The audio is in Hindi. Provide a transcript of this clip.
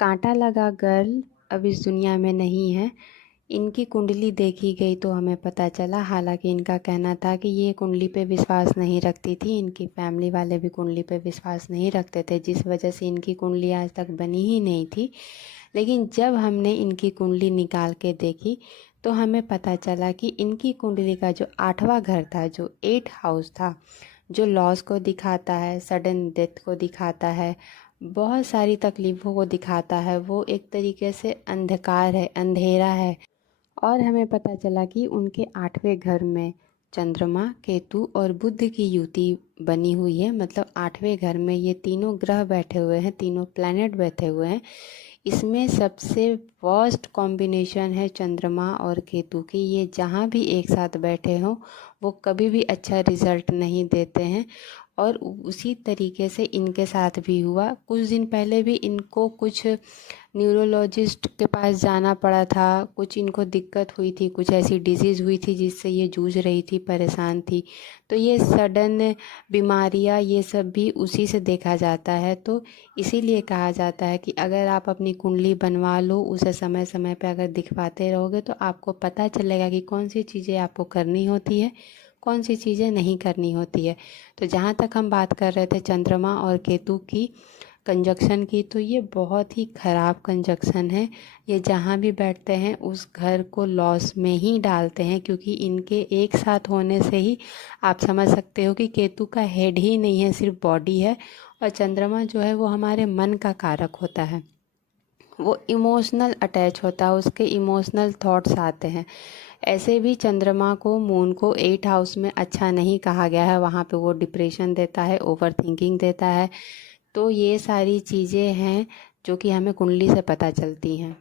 कांटा लगा गर्ल अब इस दुनिया में नहीं है। इनकी कुंडली देखी गई तो हमें पता चला, हालांकि इनका कहना था कि ये कुंडली पे विश्वास नहीं रखती थी, इनकी फैमिली वाले भी कुंडली पे विश्वास नहीं रखते थे, जिस वजह से इनकी कुंडली आज तक बनी ही नहीं थी। लेकिन जब हमने इनकी कुंडली निकाल के देखी तो हमें पता चला कि इनकी कुंडली का जो 8वां घर था, जो 8 हाउस था, जो लॉस को दिखाता है, सडन डेथ को दिखाता है, बहुत सारी तकलीफ़ों को दिखाता है, वो एक तरीके से अंधकार है, अंधेरा है। और हमें पता चला कि उनके 8वें घर में चंद्रमा, केतु और बुध की युति बनी हुई है। मतलब 8वें घर में ये तीनों ग्रह बैठे हुए हैं, तीनों प्लैनेट बैठे हुए हैं। इसमें सबसे वर्स्ट कॉम्बिनेशन है चंद्रमा और केतु की। ये जहाँ भी एक साथ बैठे हों वो कभी भी अच्छा रिज़ल्ट नहीं देते हैं। और उसी तरीके से इनके साथ भी हुआ। कुछ दिन पहले भी इनको कुछ न्यूरोलॉजिस्ट के पास जाना पड़ा था, कुछ इनको दिक्कत हुई थी, कुछ ऐसी डिजीज़ हुई थी जिससे ये जूझ रही थी, परेशान थी। तो ये सडन बीमारियां ये सब भी उसी से देखा जाता है। तो इसीलिए कहा जाता है कि अगर आप अपनी कुंडली बनवा लो, उसे समय समय पे अगर दिखवाते रहोगे तो आपको पता चलेगा कि कौन सी चीज़ें आपको करनी होती है, कौन सी चीज़ें नहीं करनी होती है। तो जहाँ तक हम बात कर रहे थे चंद्रमा और केतु की कंजक्शन की, तो ये बहुत ही ख़राब कंजक्शन है। ये जहाँ भी बैठते हैं उस घर को लॉस में ही डालते हैं, क्योंकि इनके एक साथ होने से ही आप समझ सकते हो कि केतु का हेड ही नहीं है, सिर्फ बॉडी है। और चंद्रमा जो है वो हमारे मन का कारक होता है, वो इमोशनल अटैच होता है, उसके इमोशनल थॉट्स आते हैं। ऐसे भी चंद्रमा को, मून को 8 हाउस में अच्छा नहीं कहा गया है, वहाँ पे वो डिप्रेशन देता है, ओवर थिंकिंग देता है। तो ये सारी चीज़ें हैं जो कि हमें कुंडली से पता चलती हैं।